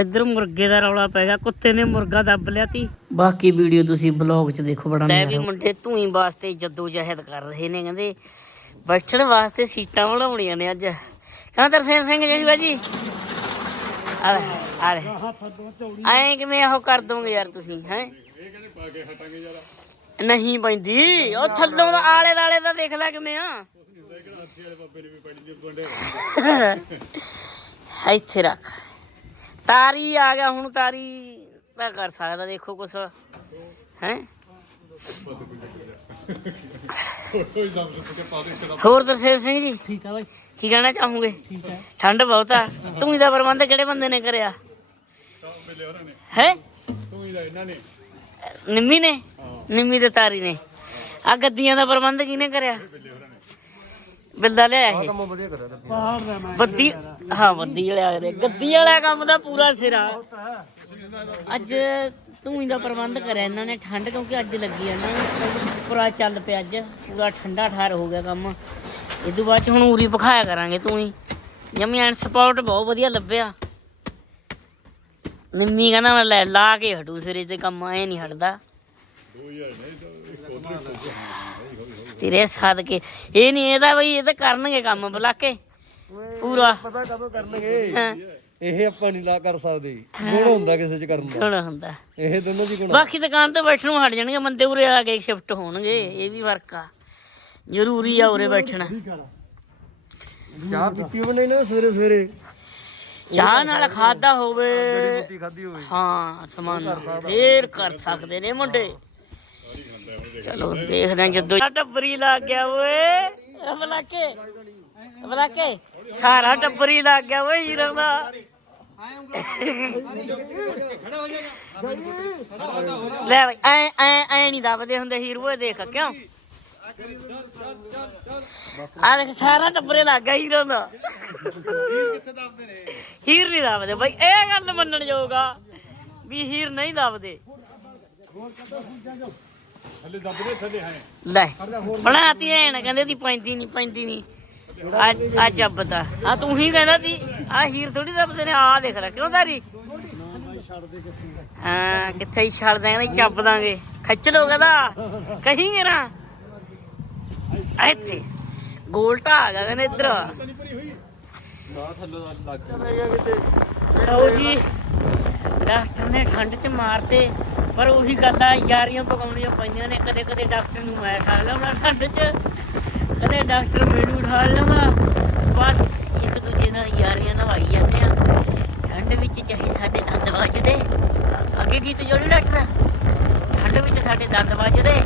ਇੱਧਰ ਮੁਰਗੇ ਦਾ ਰੌਲਾ ਪੈ ਗਿਆ ਕੁੱਤੇ ਨੇ ਮੁਰਗਾ ਦੱਬ ਲਿਆ ਤੀ। ਬਾਕੀ ਵੀਡੀਓ ਤੁਸੀਂ ਬਲੌਗ 'ਚ ਦੇਖੋ ਬੜਾ ਲੈ ਵੀ ਮੁੰਡੇ ਧੂਈ ਵਾਸਤੇ ਜੱਦੋ ਜਹਿਦ ਕਰ ਰਹੇ ਨੇ ਕਹਿੰਦੇ ਬੈਠਣ ਵਾਸਤੇ ਸੀਟਾਂ ਬਣਾਉਣੀਆਂ ਨੇ ਅੱਜ। ਕਹਿੰਦਾ ਤਰਸੇਮ ਸਿੰਘ ਜੀ ਬਾਜੀ ਆ ਲੈ ਆ ਲੈ। ਐਂ ਕਿਵੇਂ ਉਹ ਕਰ ਦੋਗੇ ਯਾਰ ਤੁਸੀਂ ਹੈ? ਨਹੀਂ ਪੈਂਦੀ ਉਹ ਥੱਲੋਂ ਦਾ ਆਲੇ ਦਾਲੇ ਦਾ ਦੇਖ ਲੈ ਕਿਵੇਂ ਆ। ਇੱਥੇ ਰੱਖ। ਤਾਰੀ ਆ ਗਿਆ ਹੁਣ ਤਾਰੀ ਮੈਂ ਕਰ ਸਕਦਾ ਦੇਖੋ ਕੁਛ। ਹੈ? ਹੋਰ ਦਰਸ਼ਨ ਸਿੰਘ ਜੀ? ਠੀਕ ਆ ਬਾਈ। ਕੀ ਕਹਿਣਾ ਚਾਹੋਗੇ? ਠੀਕ ਹੈ ਠੰਡ ਬਹੁਤ ਆ। ਤੂੰ ਦਾ ਪ੍ਰਬੰਧ ਕਿਹੜੇ ਬੰਦੇ ਨੇ ਕਰਿਆ? ਹੈ? ਨਿੰਮੀ ਨੇ? ਨਿੰਮੀ ਤੇ ਤਾਰੀ ਨੇ। ਆ ਗੱਦੀਆਂ ਦਾ ਪ੍ਰਬੰਧ ਕਿਹਨੇ ਕਰਿਆ? ਬਿੱਲਾ ਲਿਆ ਇਹ। ਕੰਮ ਵਧੀਆ ਕਰਿਆ ਬਾਹਰ ਦਾ ਮੈਂ ਬੱਦੀ ਹਾਂ ਬੱਦੀ ਵਾਲਾ ਕਰੇ ਗੱਦੀ ਵਾਲਾ ਕੰਮ ਦਾ ਪੂਰਾ ਸਿਰਾ। ਅੱਜ ਤੂੰ ਦਾ ਪ੍ਰਬੰਧ ਕਰਿਆ, ਇਹਨਾਂ ਨੇ ਠੰਡ, ਕਿਉਂਕਿ ਅੱਜ ਲੱਗੀ ਆ ਨਾ। ਪੂਰਾ ਚੱਲ ਪਿਆ ਅੱਜ, ਪੂਰਾ ਠੰਡਾ ਠਾਰ ਹੋ ਗਿਆ ਕੰਮ। ਇਹ ਤੋਂ ਬਾਅਦ ਚ ਹੁਣ ਉਰੀ ਪਖਾਇਆ ਕਰਾਂਗੇ ਤੂੰ ਹੀ। ਜਮੀ ਐਂਡ ਸਪੌਟ ਬਹੁਤ ਵਧੀਆ ਲੱਭਿਆ। ਨਿੰਮੀ ਕਹਿੰਦਾ ਮੈਂ ਲੈ, ਲਾ ਕੇ ਹਟੂ ਸਿਰੇ ਤੇ ਕੰਮ, ਐ ਨਹੀਂ ਹਟਦਾ। ਤੇਰੇ ਸਦਕੇ। ਇਹ ਨਹੀਂ ਇਹਦਾ ਬਈ, ਇਹ ਤਾਂ ਕਰਨਗੇ ਕੰਮ ਬੁਲਾ ਕੇ ਪੂਰਾ। ਪਤਾ ਕਦੋਂ ਕਰਨਗੇ? ਇਹ ਆਪਾਂ ਨਹੀਂ ਲਾ ਕਰ ਸਕਦੇ। ਗੁਣ ਹੁੰਦਾ ਕਿਸੇ ਚ ਕਰਨ ਦਾ। ਹੁਣ ਹੁੰਦਾ। ਇਹ ਦੋਨੋਂ ਦੀ ਗੁਣ। ਬਾਕੀ ਦੁਕਾਨ ਤੇ ਬੈਠਣ ਨੂੰ ਹਟ ਜਾਣਗੇ ਬੰਦੇ ਉਰੇ ਆ ਕੇ ਸ਼ਿਫਟ ਹੋਣਗੇ ਇਹ ਵੀ ਫ਼ਰਕ ਆ। ਜ਼ਰੂਰੀ ਆ ਉਰੇ ਬੈਠਣਾ। ਚਾਹ ਪੀਤੀ ਬਣੇ ਨਾ ਸਵੇਰੇ ਸਵੇਰੇ। ਚਾਹ ਨਾਲ ਖਾਦਾ ਹੋਵੇ। ਰੋਟੀ ਹੋਵੇ। ਹਾਂ ਸਮਾਨ। ਫੇਰ ਕਰ ਸਕਦੇ ਨੇ ਮੁੰਡੇ। ਚਲੋ ਦੇਖਦੇ ਜਦੋਂ ਟੱਬਰੀ ਲੱਗ ਗਿਆ ਓਏ। ਅਬਲਾ ਕੇ ਅਬਲਾ ਕੇ ਸਾਰਾ ਟੱਬਰੀ ਲੱਗ ਗਿਆ ਓਏ ਹੀਰਾਂ ਦਾ। ਲੈ ਬਈ ਐ ਐ ਐ ਨਹੀਂ ਦੱਬਦੇ ਹੁੰਦੇ ਹੀਰ ਓਏ ਦੇਖ ਕਿਉਂ? ਆ ਦੇਖ ਸਾਰਾ ਟੱਬਰੇ ਲੱਗ ਗਿਆ ਹੀਰਾਂ ਦਾ। ਹੀਰ ਨਹੀਂ ਦੱਬਦੇ ਬਈ ਇਹ ਗੱਲ ਮੰਨਣ ਜੋਗਾ ਵੀ ਹੀਰ ਨਹੀਂ ਦੱਬਦੇ। ਲੈ ਬਣਾਤੀ ਐ ਨਾ ਕਹਿੰਦੇ ਤੀ ਪੈਂਦੀ ਨਹੀਂ ਪੈਂਦੀ ਨਹੀਂ ਅੱਜ ਅੱਜ ਆ ਤੂੰ ਹੀ ਕਹਿੰਦਾ ਤੀ ਆ ਹੀਰ ਥੋੜੀ ਦੱਬਦੇ ਨੇ ਆ ਦੇਖ ਲੈ, ਕਿਉਂ ਸਾਰੀ? ਹਾਂ, ਕਿੱਥੇ ਹੀ ਛੱਡ ਦਾਂਗੇ ਚੱਬ ਦਾਂਗੇ। ਖੱਚ ਲੋ ਕਹਦਾ, ਕਹੀਂ ਨਾ ਇੱਥੇ ਗੋਲਟਾ ਆ ਗਿਆ ਕਹਿੰਦੇ ਇੱਧਰ। ਲਓ ਜੀ, ਡਾਕਟਰ ਨੇ ਠੰਡ ਚ ਮਾਰਤੇ, ਪਰ ਉਹੀ ਗੱਲਾਂ ਯਾਰੀਆਂ ਪਕਾਉਣੀਆਂ ਪਈਆਂ ਨੇ ਕਦੇ ਕਦੇ ਡਾਕਟਰ ਨੂੰ ਮੈਂ ਠਾਲ ਲਿਆ ਠੰਡ ਚ। ਕਦੇ ਡਾਕਟਰ ਮੈਨੂੰ ਠਾਲ ਲਾਉਂਦਾ ਬਸ ਇੱਕ ਦੂਜੇ ਨਾਲ ਯਾਰੀਆਂ ਨਵਾਈ ਜਾਂਦੇ ਆ। ਠੰਡ ਵਿੱਚ ਚਾਹੇ ਸਾਡੇ ਦੰਦ ਵੱਜਦੇ। ਅੱਗੇ ਗੀਤ ਜੋੜੀ ਡਾਕਟਰ। ਠੰਡ ਵਿੱਚ ਸਾਡੇ ਦੰਦ ਵੱਜਦੇ।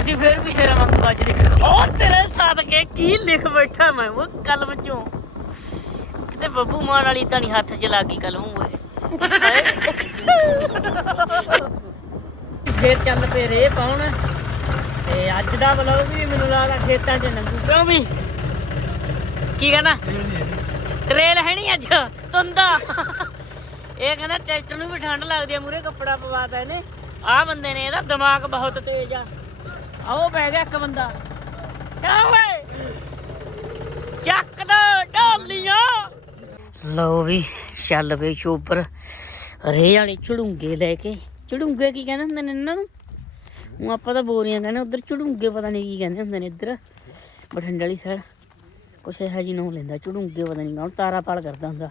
ਅਸੀਂ ਫੇਰ ਵੀ ਸ਼ੇਰਾਂ ਵਾਂਗੂ ਵੱਜਦੇ। ਉਹ ਤੇਰੇ ਸਾਦਕੇ ਕੀ ਲਿਖ ਬੈਠਾ ਮੈਂ ਉਹ ਕਲਮ ਚੋਂ। ਕਿਤੇ ਬੱਬੂ ਮਾਨ ਵਾਲੀ ਤਾਂ ਨਹੀਂ ਹੱਥ 'ਚ ਲੱਗੀ ਕਲਮ ਓਏ। ਫੇਰ ਚੱਲ ਪਏ ਰੇ ਪਾਉਣ। ਤੇ ਅੱਜ ਦਾ ਬਲੌਗ ਵੀ ਮੈਨੂੰ ਲੱਗਦਾ ਖੇਤਾਂ 'ਚ ਲੰਘੂ ਕਿਉਂ ਵੀ? ਕੀ ਕਹਿੰਦਾ? ਟ੍ਰੇਨ ਹੈ ਨਹੀਂ ਅੱਜ ਤੁੰਦਾ ਇਹ ਕਹਿੰਦਾ ਟਰੈਕਟਰ ਨੂੰ ਵੀ ਠੰਡ ਲੱਗਦੀ ਆ ਮੂਰੇ ਕੱਪੜਾ ਪਵਾਤਾ ਇਹਨੇ। ਆਹ ਬੰਦੇ ਨੇ, ਇਹਦਾ ਦਿਮਾਗ ਬਹੁਤ ਤੇਜ਼ ਆ। ਆਓ ਪੈ ਗਿਆ ਇੱਕ ਬੰਦਾ। ਕਿਆ ਓਏ! ਚੱਕ ਦੋ ਢੋਲੀਆਂ ਲਓ ਵੀ, ਚੱਲ ਪਈ ਚੋਪਰ ਰੇ ਵਾਲੇ ਝੜੂੰਗੇ ਲੈ ਕੇ। ਝੜੂੰਗੇ ਕੀ ਕਹਿੰਦੇ ਹੁੰਦੇ ਨੇ ਇਹਨਾਂ ਨੂੰ? ਉਹ ਆਪਾਂ ਤਾਂ ਬੋਰੀਆਂ ਕਹਿੰਦੇ ਉਧਰ ਚੜੂੰਗੇ ਪਤਾ ਨਹੀਂ ਕੀ ਕਹਿੰਦੇ ਹੁੰਦੇ ਨੇ ਇੱਧਰ। ਬਠਿੰਡੇ ਵਾਲੀ ਸਾਈਡ ਕੁਛ ਇਹੋ ਜਿਹੀ ਨਾਂ ਲੈਂਦਾ ਚੜੂੰਗੇ ਪਤਾ ਨਹੀਂ ਕੌਣ ਤਾਰਾ ਕਰਦਾ ਹੁੰਦਾ।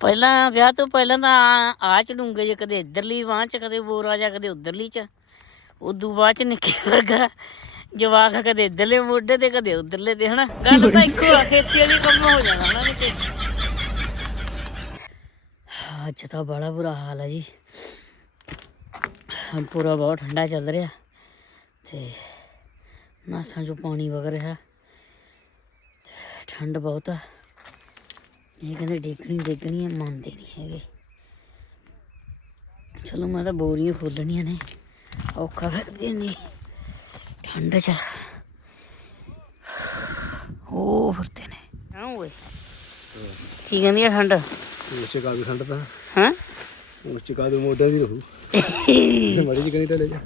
ਪਹਿਲਾਂ, ਵਿਆਹ ਤੋਂ ਪਹਿਲਾਂ ਤਾਂ ਆ ਚੜੂੰਗੇ ਜੇ ਕਦੇ ਇੱਧਰਲੀ ਬਾਂਹ ਚ, ਕਦੇ ਬੋਰਾ ਜਾਂ ਕਦੇ ਉਧਰਲੀ ਚ। ਉਦੋਂ ਬਾਅਦ ਚ ਨਿੱਕੇ ਵਰਗਾ ਜਵਾਕ ਕਦੇ ਇੱਧਰਲੇ ਮੋਢੇ ਤੇ, ਕਦੇ ਉਧਰਲੇ ਤੇ, ਹਨਾ? ਗੱਲ ਤਾਂ ਇੱਕੋ ਆ, ਖੇਤੀ ਵਾਲੀ ਕੰਮ ਹੋ ਜਾਣਾ, ਹਨਾ ਅੱਜ ਤਾਂ ਬੜਾ ਬੁਰਾ ਹਾਲ ਹੈ ਜੀ। ਹੁਣ ਪੂਰਾ ਬਹੁਤ ਠੰਡਾ ਚੱਲ ਰਿਹਾ। ਤੇ ਨਾਸਾਂ ਚੋਂ ਪਾਣੀ ਵਗ ਰਿਹਾ। ਠੰਡ ਬਹੁਤ ਆ। ਇਹ ਕਹਿੰਦੇ ਡੇਗਣੀ ਡੇਗਣੀ ਆ ਮੰਨਦੇ ਨਹੀਂ ਹੈਗੇ। ਚਲੋ ਮੈਂ ਤਾਂ ਬੋਰੀਆਂ ਖੋਲਣੀਆਂ ਨੇ। ਔਖਾ ਕਰਦੇ ਨੇ। ਠੰਡ ਚ। ਹੋ ਫਿਰਦੇ ਨੇ। ਓਏ। ਕੀ ਕਹਿੰਦੀ ਆ ਠੰਡ? ਉੱਚੇ ਕਾ ਵੀ ਖੰਡ ਤਾਂ। ਹਾਂ ਉੱਚੇ ਕਾ ਦੇ ਮੋਢਿਆਂ ਦੀ ਰਹੂ। ਮੜੀ ਜੀ ਕਣੀ ਟਲੇ ਜਾ।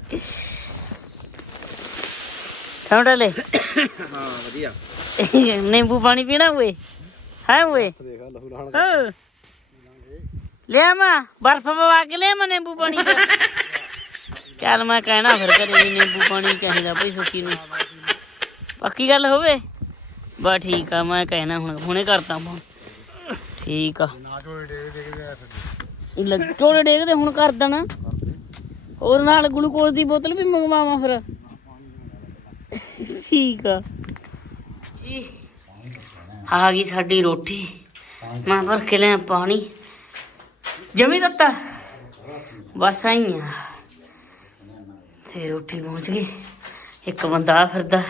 ਠੰਡ ਲੈ ਹਾਂ ਵਧੀਆ। ਨਿੰਬੂ ਪਾਣੀ ਪੀਣਾ ਓਏ ਹੈ ਓਏ ਦੇਖ ਲਹੂ ਲਾਣ ਓ ਲੈ ਮਾ ਬਰਫ ਪਵਾ ਕੇ ਲੈ ਮੈਂ ਨਿੰਬੂ ਪਾਣੀ ਚੱਲ ਮੈਂ ਕਹਿਣਾ ਫਿਰ ਕਰੇ ਵੀ ਨਿੰਬੂ ਪਾਣੀ ਚਾਹੀਦਾ ਭਈ ਸੁੱਕੀ ਨੂੰ। ਪੱਕੀ ਗੱਲ ਹੋਵੇ? ਬਾ ਠੀਕ ਆ ਮੈਂ ਕਹਿਣਾ ਹੁਣ ਹੁਣੇ ਕਰਤਾ ਫੋਨ ਠੀਕ ਆ। ਨਾ ਝੋਲੇ ਡੇਗ ਡੇਗ ਦੇ ਲੱਟੋੜੇ ਡੇਗਦੇ ਹੁਣ ਕਰ ਦੇਣਾ ਹੋਰ ਨਾਲ ਗਲੂਕੋਜ਼ ਦੀ ਬੋਤਲ ਵੀ ਮੰਗਵਾਵਾਂ ਫਿਰ। ਠੀਕ ਆ। ਆ ਗਈ ਸਾਡੀ ਰੋਟੀ। ਮੈਂ ਭਰ ਕੇ ਲਿਆ ਪਾਣੀ। ਜਮੀ ਦਿੱਤਾ। ਬਸ ਆਈ ਆ। ਤੇ ਰੋਟੀ ਪਹੁੰਚ ਗਈ। ਇੱਕ ਬੰਦਾ ਆ ਫਿਰਦਾ।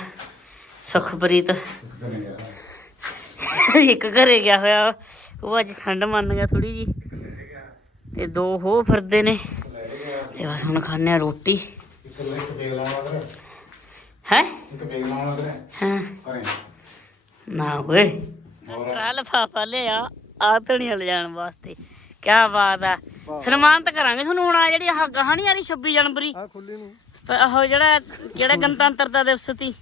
ਸੁਖਪ੍ਰੀਤ। ਇੱਕ ਘਰੇ ਗਿਆ ਹੋਇਆ। ਉਹ ਅੱਜ ਠੰਡ ਮੰਨ ਗਿਆ ਥੋੜੀ ਜੀ ਤੇ ਦੋ ਹੋ ਫਿਰਦੇ ਨੇ। ਤੇ ਬਸ ਹੁਣ ਖਾਣੇ ਆ ਰੋਟੀ। ਹੈ? ਨਾ ਓਏ। ਟਰਾ ਲਫਾਫਾ ਲਿਆ ਆਤਣੀਆਂ ਲੈ ਜਾਣ ਵਾਸਤੇ। ਕੀ ਬਾਤ ਆ। ਸਨਮਾਨਿਤ ਕਰਾਂਗੇ ਤੁਹਾਨੂੰ ਹੁਣ ਆ ਜਿਹੜੀ ਆਹ ਗਾਹਾਂ ਆ ਰਹੀ 26 ਜਨਵਰੀ। ਆ ਖੁੱਲੀ ਨੂੰ। ਉਹ ਜਿਹੜਾ ਕਿਹੜਾ ਗਣਤੰਤਰਤਾ ਦਿਵਸ ਸੀ।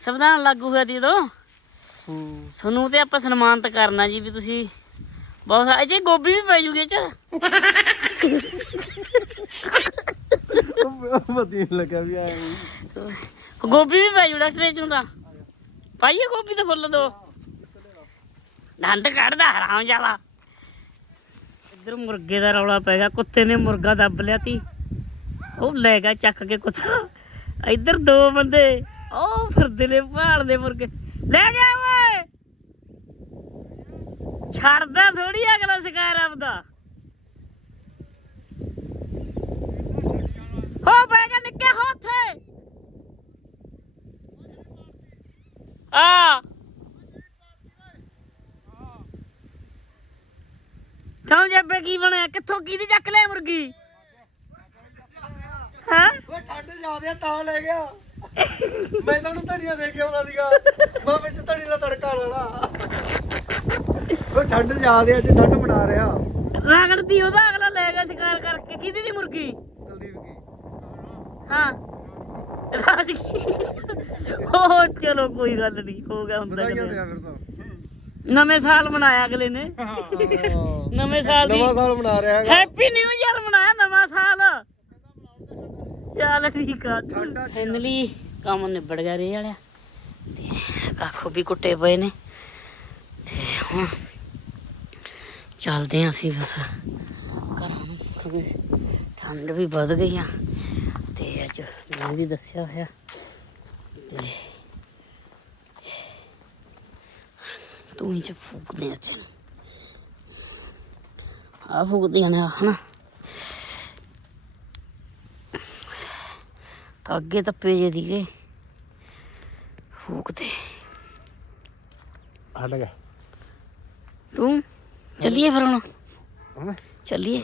ਸੰਵਿਧਾਨ ਲਾਗੂ ਹੋਇਆ ਉਦੋਂ। ਹੂੰ। ਤੁਹਾਨੂੰ ਤੇ ਆਪਾਂ ਸਨਮਾਨਿਤ ਕਰਨਾ ਜੀ ਵੀ ਤੁਸੀਂ ਬਹੁਤ ਸਾ- ਇਹ 'ਚ ਗੋਭੀ ਵੀ ਪੈ ਜੂਗੀ ਇਹ ਚ। ਪਤੀ ਨੂੰ ਲੱਗਿਆ ਵੀ ਆਇਆ ਗੋਭੀ ਵੀ ਪੈ ਜੂ ਡਾਕਟਰ ਚੋਂ ਦਾ ਪਾਈਏ ਗੋਭੀ ਤੇ ਫੁੱਲ ਦੋ। ਦੰਦ ਕੱਢਦਾ ਹਰਾਮ ਜਾਲਾ ਇੱਧਰ ਮੁਰਗੇ ਦਾ ਰੌਲਾ ਪੈ ਗਿਆ ਕੁੱਤੇ ਨੇ ਮੁਰਗਾ ਦੱਬ ਲਿਆ ਤੀ। ਉਹ ਲੈ ਗਿਆ ਚੱਕ ਕੇ ਕੁੱਤਾ। ਇੱਧਰ ਦੋ ਬੰਦੇ ਉਹ ਫਿਰਦੇ ਨੇ ਭਾਲਦੇ ਮੁਰਗੇ। ਲੈ ਗਿਆ ਛੱਡਦਾ ਥੋੜੀ ਅਗਲਾ ਸ਼ਿਕਾਰ ਆਪਦਾ। ਹੋ ਬੈ ਗਿਆ ਨਿੱਕੇ, ਹੋ ਆ। ਕਿਉਂ ਜੱਬੇ ਕੀ ਬਣਿਆ? ਕਿੱਥੋਂ ਕਿਹਦੀ ਚੱਕ ਲਿਆ ਮੁਰਗੀ? ਹਾਂ? ਓਏ ਠੰਡ ਜ਼ਿਆਦੇ ਤਾਂ ਲੈ ਗਿਆ। ਮੈਂ ਤੁਹਾਨੂੰ ਧਨੀਆ ਦੇ ਕੇ ਆਉਂਦਾ ਸੀਗਾ। ਮੈਂ ਵਿੱਚ ਧਨੀ ਦਾ ਤੜਕਾ ਲਾਣਾ ਠੰਡ ਜ਼ਿਆਦੇ ਅੱਜ ਠੰਡ ਬਣਾ ਰਿਹਾ। ਰਗੜਦੀ ਉਹਦਾ ਅਗਲਾ ਲੈ ਗਿਆ ਸ਼ਿਕਾਰ ਕਰਕੇ। ਕਿਹਦੀ ਦੀ ਮੁਰਗੀ? ਕੁਲਦੀਪ ਕੀ ਹਾਂ। ਰਾਜ ਕੀ? ਉਹ ਚਲੋ ਕੋਈ ਗੱਲ ਨਹੀਂ ਹੋ ਗਿਆ ਹੁੰਦਾ ਵਧਾਈਆਂ ਕਦੇ। ਦਿਆ ਫਿਰ ਤਾਂ। ਨਵੇਂ ਸਾਲ ਮਨਾਇਆ ਅਗਲੇ ਨੇ। ਨਵੇਂ ਸਾਲ ਦੀ ਨਵਾਂ ਸਾਲ ਮਨਾ ਰਿਹਾ ਹੈਗਾ। ਹੈਪੀ ਨਿਊ ਇਅਰ ਮਨਾਇਆ ਨਵਾਂ ਸਾਲ। ਚੱਲ ਠੀਕ ਆ। ਫਾਈਨਲੀ ਕੰਮ ਨਿਬੜ ਗਿਆ ਰੇ ਵਾਲਿਆ। ਤੇ ਕਾਖੋ ਵੀ ਕੁੱਟੇ ਪਏ ਨੇ। ਤੇ ਹੁਣ ਚੱਲਦੇ ਆਂ ਅਸੀਂ ਬਸ। ਘਰਾਂ ਨੂੰ ਕਿਉਂਕਿ ਠੰਡ ਵੀ ਵੱਧ ਗਈ ਆ। ਤੇ ਅੱਜ ਮੈਂ ਵੀ ਦੱਸਿਆ ਹੋਇਆ। ਤੇ ਤੂੰ ਹੀ ਚ ਫੂਕਦੇ ਆ ਚ ਆ ਫੂਕਦੀਆਂ ਨੇ ਆਹ ਨਾ ਤਾਂ ਅੱਗੇ ਤੱਪੇ ਜੇ ਦੀਏ ਫੂਕਦੇ। ਹਟ ਗਿਆ। ਤੂੰ? ਚੱਲੀਏ ਫਿਰ ਹੁਣ। ਚੱਲੀਏ।